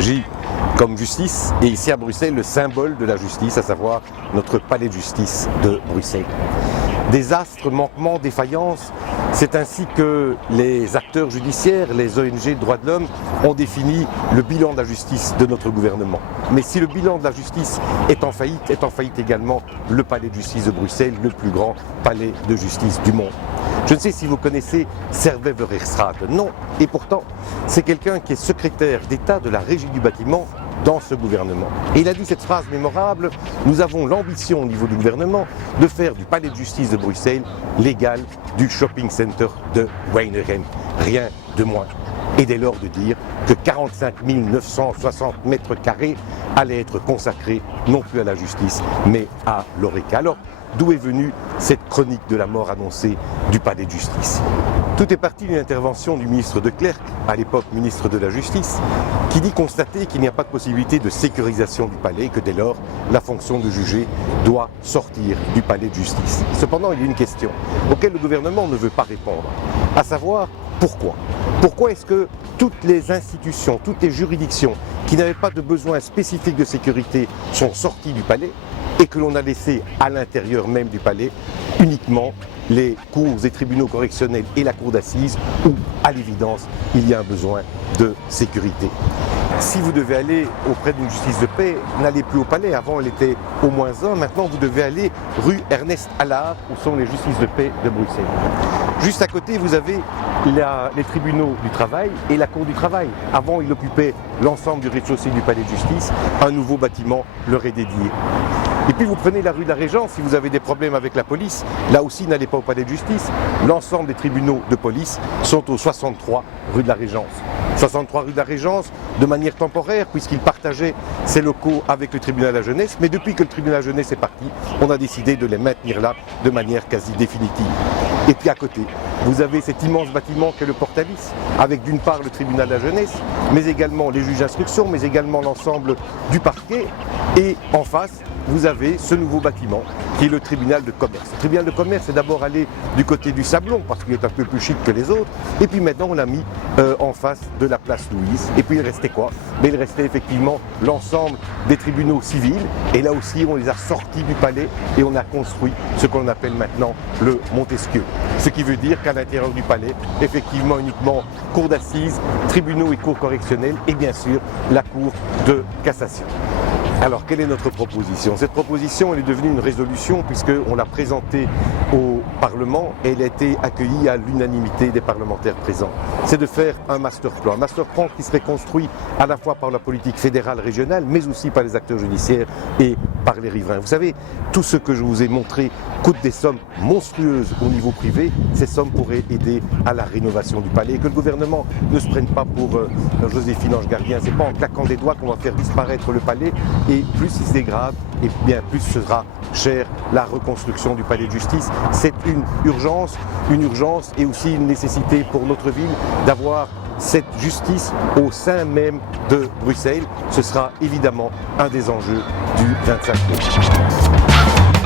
J comme justice, et ici à Bruxelles, le symbole de la justice, à savoir notre palais de justice de Bruxelles. Désastres, manquements, défaillances, c'est ainsi que les acteurs judiciaires, les ONG de droits de l'homme ont défini le bilan de la justice de notre gouvernement. Mais si le bilan de la justice est en faillite également le palais de justice de Bruxelles, le plus grand palais de justice du monde. Je ne sais si vous connaissez Servet Verhofstadt, non, et pourtant c'est quelqu'un qui est secrétaire d'État de la régie du bâtiment dans ce gouvernement. Et il a dit cette phrase mémorable: nous avons l'ambition au niveau du gouvernement de faire du palais de justice de Bruxelles l'égal du shopping center de Weinigem, rien de moins. Et dès lors de dire que 45 960 mètres carrés allaient être consacrés non plus à la justice mais à l'Horeca. Alors, d'où est venue cette chronique de la mort annoncée du palais de justice? Tout est parti d'une intervention du ministre de Klerk, à l'époque ministre de la Justice, qui dit constater qu'il n'y a pas de possibilité de sécurisation du palais et que dès lors, la fonction de juger doit sortir du palais de justice. Cependant, il y a une question auquel le gouvernement ne veut pas répondre, à savoir pourquoi. Pourquoi est-ce que toutes les institutions, toutes les juridictions qui n'avaient pas de besoin spécifique de sécurité sont sorties du palais et que l'on a laissé à l'intérieur même du palais uniquement les cours et tribunaux correctionnels et la cour d'assises où, à l'évidence, il y a un besoin de sécurité. Si vous devez aller auprès d'une justice de paix, n'allez plus au palais. Avant, elle était au moins un. Maintenant, vous devez aller rue Ernest Allard, où sont les justices de paix de Bruxelles. Juste à côté, vous avez les tribunaux du travail et la cour du travail. Avant, il occupait l'ensemble du rez-de-chaussée du palais de justice. Un nouveau bâtiment leur est dédié. Et puis vous prenez la rue de la Régence, si vous avez des problèmes avec la police, là aussi n'allez pas au palais de justice. L'ensemble des tribunaux de police sont au 63 rue de la Régence. 63 rue de la Régence de manière temporaire puisqu'il partageait ses locaux avec le tribunal de la jeunesse, mais depuis que le tribunal de la jeunesse est parti, on a décidé de les maintenir là de manière quasi définitive. Et puis à côté, vous avez cet immense bâtiment qu'est le Portalis, avec d'une part le tribunal de la jeunesse, mais également les juges d'instruction, mais également l'ensemble du parquet. Et en face, vous avez ce nouveau bâtiment qui est le tribunal de commerce. Le tribunal de commerce est d'abord allé du côté du Sablon parce qu'il est un peu plus chic que les autres. Et puis maintenant on l'a mis en face de la place Louise. Et puis il restait quoi? Mais il restait effectivement l'ensemble des tribunaux civils. Et là aussi on les a sortis du palais et on a construit ce qu'on appelle maintenant le Montesquieu. Ce qui veut dire qu'à l'intérieur du palais, effectivement uniquement cour d'assises, tribunaux et cours correctionnels et bien sûr la cour de cassation. Alors, quelle est notre proposition? Cette proposition, elle est devenue une résolution puisqu'on l'a présentée au Parlement et elle a été accueillie à l'unanimité des parlementaires présents. C'est de faire un master plan qui serait construit à la fois par la politique fédérale, régionale, mais aussi par les acteurs judiciaires et par les riverains. Vous savez, tout ce que je vous ai montré coûte des sommes monstrueuses au niveau privé. Ces sommes pourraient aider à la rénovation du palais et que le gouvernement ne se prenne pas pour Joséphine Ange Gardien. C'est pas en claquant des doigts qu'on va faire disparaître le palais. Et plus il est grave, et bien plus sera cher la reconstruction du palais de justice. C'est une urgence et aussi une nécessité pour notre ville d'avoir cette justice au sein même de Bruxelles. Ce sera évidemment un des enjeux du 25 mai.